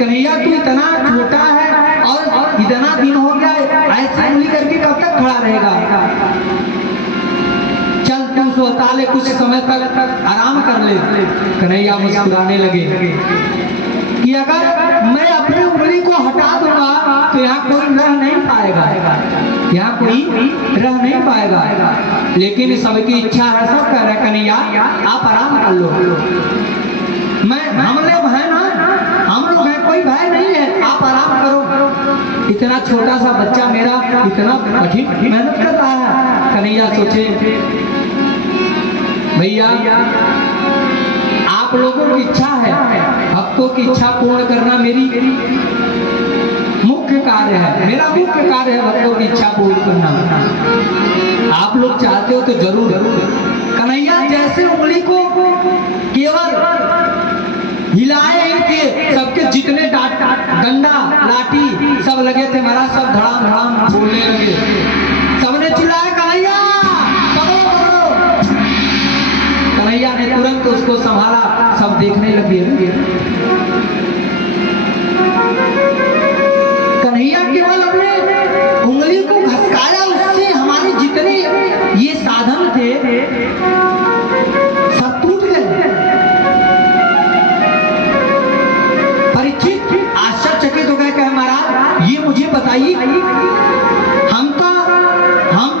कन्हैया तू इतना छोटा है और इतना दिन हो गया, ऐसे उंगली करके कब तक खड़ा रहेगा? चल तू सोता ले, कुछ समय तक आराम कर ले। कन्हैया मुस्कुराने लगे कि अगर मैं अपनी उंगली को हटा दूंगा तो यहाँ कोई रह नहीं पाएगा, यहाँ कोई रह नहीं पाएगा। लेकिन सबकी इच्छा है, सब कह रहे कन्हैया आप आराम कर लो, हम लोग हैं ना, हम लोग हैं, कोई भय नहीं है, आप आराम करो। इतना छोटा सा बच्चा मेरा इतना कठिन मेहनत कर रहा है। कन्हैया सोचे भैया आप लोगों की इच्छा है, भक्तों की इच्छा पूर्ण करना मेरी मुख्य कार्य है, मेरा मुख्य कार्य है भक्तों की इच्छा पूर्ण करना। आप लोग चाहते हो तो जरूर। कन्हैया जैसे उंगली को केवल हिलाए इनके, सबके जितने डंडा लाठी सब लगे थे महाराज, सब धड़ाम धड़ाम बोलने लगे। सबने चिल्लाया कन्हैया पकड़ो पकड़ो। कन्हैया ने तुरंत उसको संभाला, सब देखने लगे। कन्हैया केवल अपने उंगली को घसकाया, उससे हमारे जितने ये साधन थे सब टूट गए। परीक्षित आश्चर्यचकित हो गए, कहे महाराज ये मुझे बताइए, हम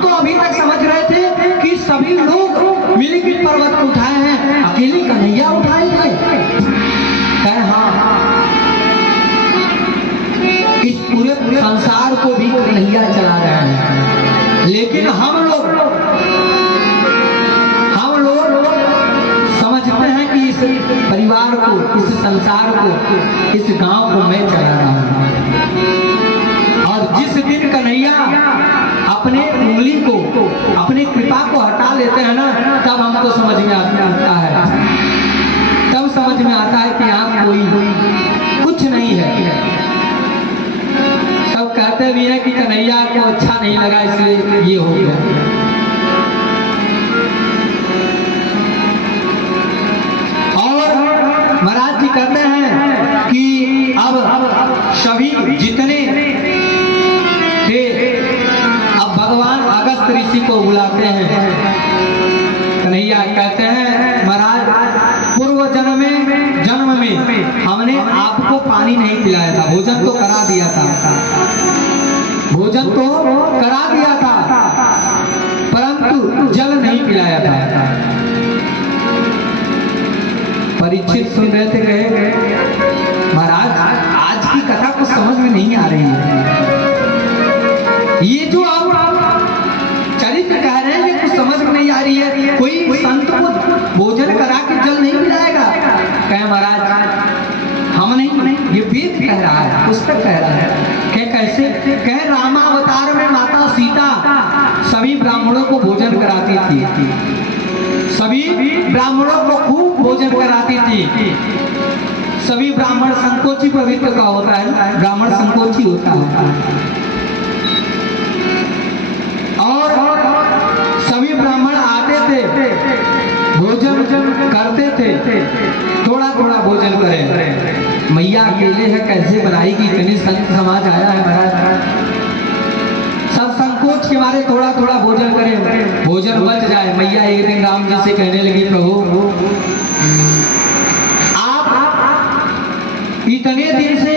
तो अभी तक समझ रहे थे कि सभी लोग मिलकर पर्वत उठाए हैं, अकेले कन्हैया उठाए थे। कहे हाँ, इस पूरे संसार को भी कन्हैया चला रहे हैं, लेकिन हम लोग समझते हैं कि इस परिवार को, इस संसार को, इस गांव को मैं चला रहा हूं। और जिस दिन कन्हैया अपने उंगली को, अपनी कृपा को हटा लेते हैं ना, तब हमको समझ में आता है, तब समझ में आता है कि यहाँ कोई कुछ नहीं है। सब कहते भी हैं कि कन्हैया को अच्छा नहीं लगा इसलिए ये हो गया। महाराज जी कहते हैं कि अब सभी जितने थे अब भगवान अगस्त ऋषि को बुलाते हैं। कन्हैया कहते हैं महाराज पूर्व जन्म में हमने आपको पानी नहीं पिलाया था, भोजन तो करा दिया था, भोजन तो करा दिया था, परंतु जल नहीं पिलाया था। परीक्षित सुन रहे थे, कहे महाराज आज की कथा कुछ समझ में नहीं आ रही है, ये जो आप चरित्र कह रहे हैं ये कुछ समझ में नहीं आ रही है। कोई संत को भोजन करा के जल नहीं पिलाएगा? कहे महाराज हम नहीं, ये वेद कह रहा है, पुस्तक कह रहा है। कहे कैसे? कहे रामावतार में माता सीता सभी ब्राह्मणों को भोजन कराती थी, सभी ब्राह्मणों को खूब भोजन कराती थी। सभी ब्राह्मण संकोची प्रवृत्ति का होता है, ब्राह्मण संकोची होता है, और सभी ब्राह्मण आते थे, भोजन करते थे, थोड़ा थोड़ा भोजन करें। मैया अकेले है, कैसे बनाएगी? इतने संत समाज आया है महाराज, सब संकोच के मारे थोड़ा थोड़ा भोजन करें, भोजन बच जाए। मैया एक दिन राम जी से कहने लगी प्रभु आप इतने दिन से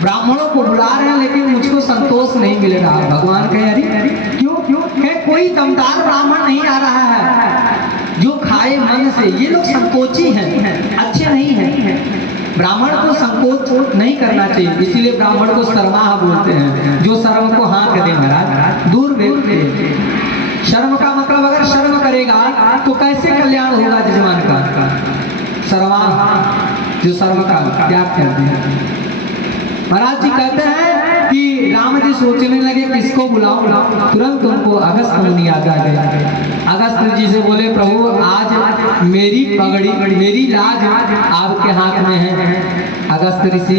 ब्राह्मणों को बुला रहे हैं लेकिन मुझको संतोष नहीं मिल रहा। भगवान कहे अरे क्यों? कहे कोई दमदार ब्राह्मण नहीं आ रहा है जो खाए मन से, ये लोग संकोची हैं, अच्छे नहीं हैं। ब्राह्मण को संकोच नहीं करना चाहिए, इसीलिए ब्राह्मण को शर्माह बोलते हैं, जो शर्म को हाँ करे महाराज, दूर व्यक्ति। शर्म का मतलब अगर शर्म करेगा तो कैसे कल्याण होगा जजमान का? शर्माह जो शर्म का त्याग करते हैं। महाराज जी कहते हैं कि राम जी सोचने लगे किसको बुलाऊं, तुरंत उनको अगस्त मुनि आ गए। अगस्त जी से बोले प्रभु आज मेरी पगड़ी, मेरी लाज आपके हाथ में है। अगस्त ऋषि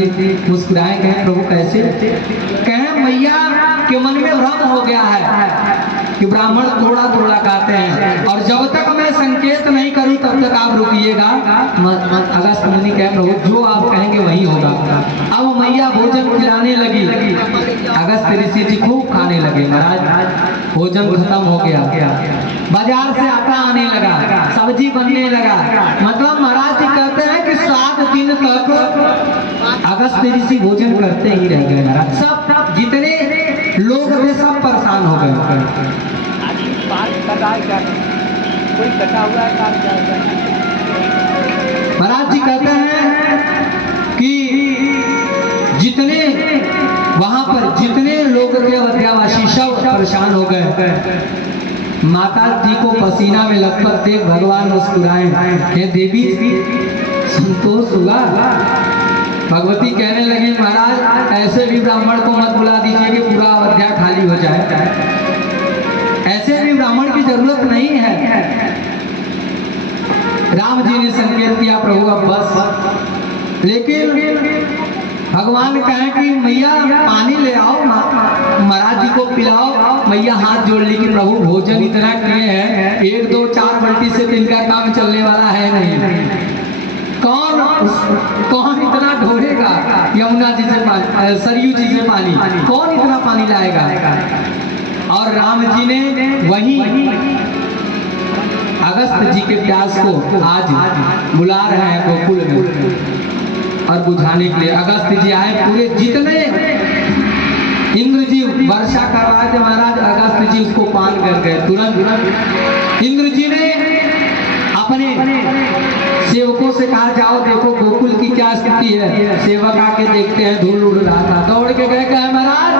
मुस्कुराए, कहे प्रभु कैसे? कहे मैया के मन में भ्रम हो गया है कि ब्राह्मण थोड़ा थोड़ा खाते हैं, और जब तक मैं संकेत नहीं करूं तब तक आप रुकिएगा। अगस्त मुनि कहे प्रभु जो आप कहेंगे वही होगा। भोजन खत्म हो गया, बाजार से आटा आने लगा, सब्जी बनने लगा। मतलब महाराज जी कहते हैं कि 7 दिन तक अगस्त ऋषि भोजन करते ही रह गए महाराज। सब जितने लोग थे सब परेशान हो गए। महाराज जी कहते हैं कि जितने वहां पर जितने लोग थे अयोध्यावासी सब परेशान हो गए। माता जी को पसीना में लथपथ देख भगवान मुस्कुराए, हे देवी संतोष हुआ। भगवती कहने लगी महाराज ऐसे भी ब्राह्मण को मत बुला दीजिए कि पूरा अयोध्या खाली हो जाए, ऐसे भी ब्राह्मण की जरूरत नहीं है। राम जी ने संकेत किया प्रभु अब बस, लेकिन भगवान कहे कि मैया पानी ले आओ, महाराज जी को पिलाओ। मैया हाथ जोड़ ली कि प्रभु भोजन इतना किए हैं, 1 2 4 बाल्टी से तो इनका काम चलने वाला है नहीं। कौन इतना ढोलेगा यमुना जी से पानी, सरयू जी से पानी, कौन इतना पानी लाएगा। और राम जी ने वही अगस्त जी के प्यास को आज बुला रहे हैं गोकुल में और बुझाने के लिए। अगस्त जी आए, पूरे जितने इंद्र जी वर्षा करवाए थे महाराज, अगस्त जी उसको पान कर गए। तुरंत इंद्र जी ने अपने सेवकों से कहा जाओ देखो गोकुल की क्या स्थिति है। सेवक आके देखते हैं धूल उड़ रहा था, दौड़ के गए, कहे महाराज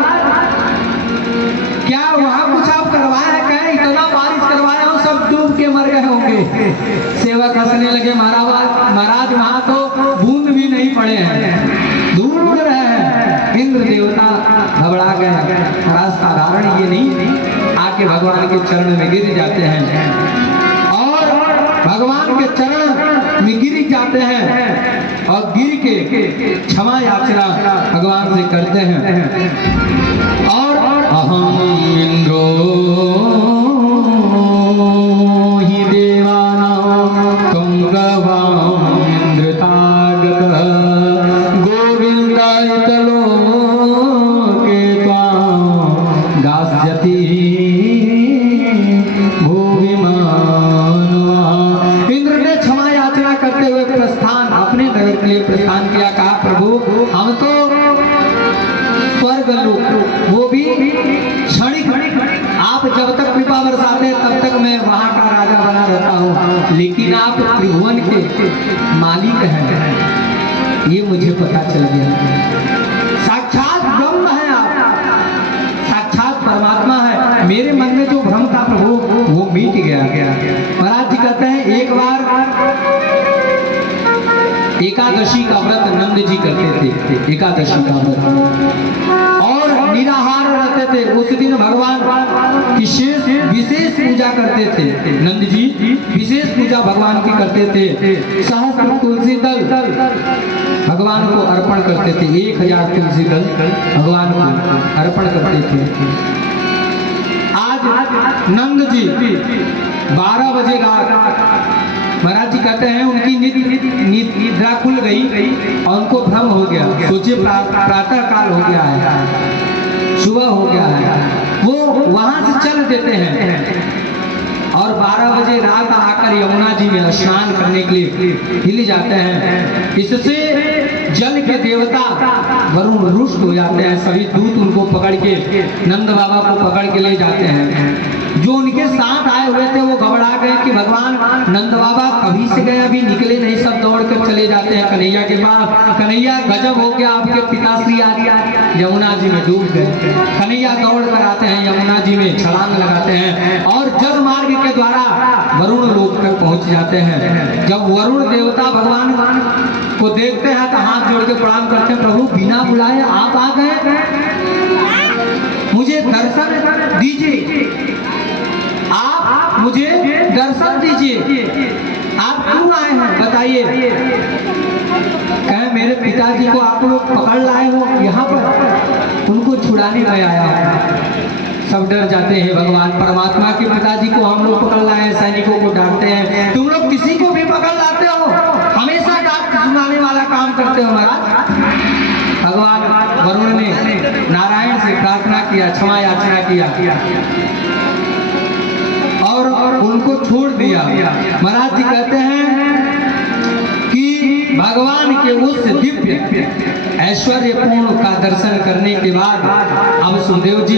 क्या वहां कुछ आप करवाए हैं? कहे इतना बारिश करवाया हूं सब डूब के मर गए होंगे। सेवक हंसने लगे, महाराज वहां तो बूंद भी नहीं पड़े हैं, धूल उड़ रहे हैं। इंद्र देवता घबरा गए, महाराज साधारण ये नहीं, आके भगवान के चरण में गिर जाते हैं और भगवान के चरण में गिर जाते हैं और गिर के क्षमा याचना भगवान से करते हैं। और अहम इंद्रो ही देवानां त्वं गवां इंद्रतागतः गोविन्दाय लोके त्वां गास्यति भुवि मानवा। इंद्र ने क्षमा याचना करते हुए प्रस्थान अपने नगर के लिए प्रस्थान किया। कहा प्रभु हम तो स्वर्ग लोक वो भी क्षणिक, आप जब तक कृपा बरसाते हैं तब तक मैं वहां का राजा बना रहता हूँ, लेकिन आप त्रिभुवन के मालिक हैं ये मुझे पता चल गया। साक्षात ब्रह्म है आप, साक्षात परमात्मा है। मेरे मन में जो भ्रम था प्रभु वो मिट गया। महाराज जी कहते हैं एक बार एकादशी का व्रत नंद जी करते थे, एकादशी का व्रत, और निराहार रहते थे। उस दिन भगवान की विशेष पूजा करते थे। नंद जी विशेष पूजा भगवान की करते थे। सहस्त्र तुलसी दल भगवान को अर्पण करते थे, 1000 तुलसी दल भगवान को अर्पण करते थे। आज नंद जी 12 बजे रात, महाराज जी कहते हैं उनकी निद्रा खुल गई और उनको भ्रम हो गया। सोचिए प्रातः काल हो गया है, सुबह हो गया है, वो वहां से चल देते हैं और 12 बजे रात आकर यमुना जी में स्नान करने के लिए हिल जाते हैं। इससे जल के देवता वरुण रुष्ट हो जाते हैं। सभी दूत उनको पकड़ के नंद बाबा को पकड़ के ले जाते हैं। जो उनके साथ आए हुए थे वो घबरा गए कि भगवान नंद बाबा कभी से गए अभी निकले नहीं। सब दौड़ कर चले जाते हैं कन्हैया के पास। कन्हैया गजब हो गया, आपके पिताश्री आज यमुना जी में डूब गए। कन्हैया दौड़ कर आते हैं यमुना जी में छलांग लगाते हैं और जल मार्ग के द्वारा वरुण लोक तक पहुंच जाते हैं। जब वरुण देवता भगवान को देखते हैं तो हाथ जोड़ के प्रणाम करते हैं, प्रभु बिना बुलाए आप आ गए, मुझे दर्शन दीजिए, आप मुझे दर्शन दीजिए, आप क्यों आए हैं बताइए। कहे मेरे पिताजी को आप लोग पकड़ लाए हो यहाँ पर, उनको छुड़ाने में आया हूँ। सब डर जाते हैं, भगवान परमात्मा के पिताजी को हम लोग पकड़ लाए हैं, सैनिकों को डांटते हैं, तुम लोग किसी को भी पकड़ लाते हो, हमेशा डांट सुनाने वाला काम करते हो महाराज। भगवान वरुण ने नारायण से प्रार्थना किया, क्षमा याचना किया। उनको छोड़ दिया। महाराज जी कहते हैं कि भगवान के उस दिव्य ऐश्वर्य पूर्ण का दर्शन करने के बाद अब सुखदेव जी